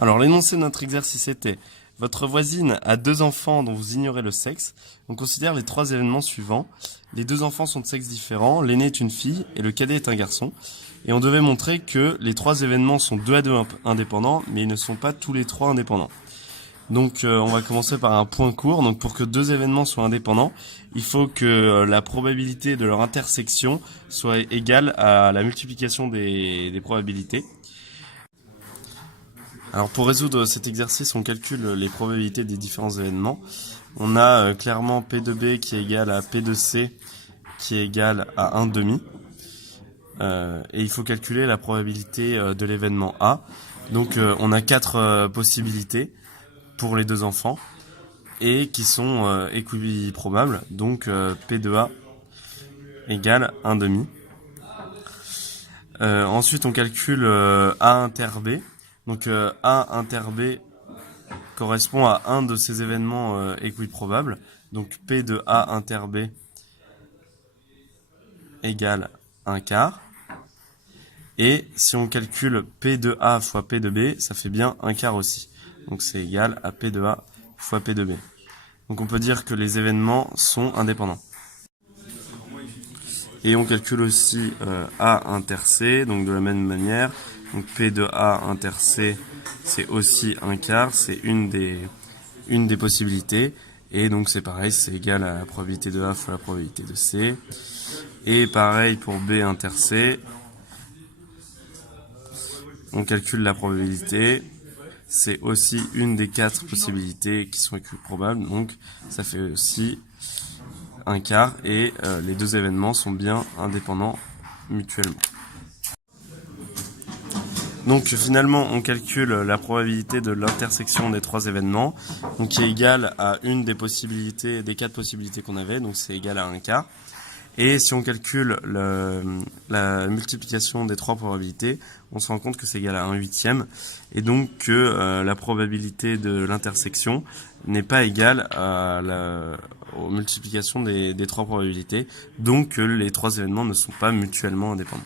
Alors, l'énoncé de notre exercice était: votre voisine a 2 enfants dont vous ignorez le sexe. On considère les 3 événements suivants. Les 2 enfants sont de sexes différents, l'aîné est une fille et le cadet est un garçon. Et on devait montrer que les 3 événements sont 2 à 2 indépendants, mais ils ne sont pas tous les 3 indépendants. Donc on va commencer par un point court. Donc pour que 2 événements soient indépendants, il faut que la probabilité de leur intersection soit égale à la multiplication des probabilités. Alors pour résoudre cet exercice, on calcule les probabilités des différents événements. On a clairement P de B qui est égal à P de C qui est égal à 1 demi. Et il faut calculer la probabilité de l'événement A. Donc on a 4 possibilités pour les 2 enfants et qui sont équiprobables. Donc P de A égale 1 demi. Ensuite on calcule A inter B. Donc A inter B correspond à un de ces événements équiprobables. Donc P de A inter B égale 1 quart. Et si on calcule P de A fois P de B, ça fait bien 1 quart aussi. Donc c'est égal à P de A fois P de B. Donc on peut dire que les événements sont indépendants. Et on calcule aussi A inter C, donc de la même manière. Donc P de A inter C, c'est aussi 1 quart, c'est une des possibilités. Et donc c'est pareil, c'est égal à la probabilité de A fois la probabilité de C. Et pareil pour B inter C. On calcule la probabilité. C'est aussi une des 4 possibilités qui sont équiprobables. Donc ça fait aussi 1 quart et les 2 événements sont bien indépendants mutuellement. Donc finalement on calcule la probabilité de l'intersection des 3 événements, donc qui est égale à une des possibilités, des 4 possibilités qu'on avait, donc c'est égal à 1 quart. Et si on calcule la multiplication des 3 probabilités, on se rend compte que c'est égal à 1/8, et donc que la probabilité de l'intersection n'est pas égale aux multiplications des 3 probabilités, donc que les 3 événements ne sont pas mutuellement indépendants.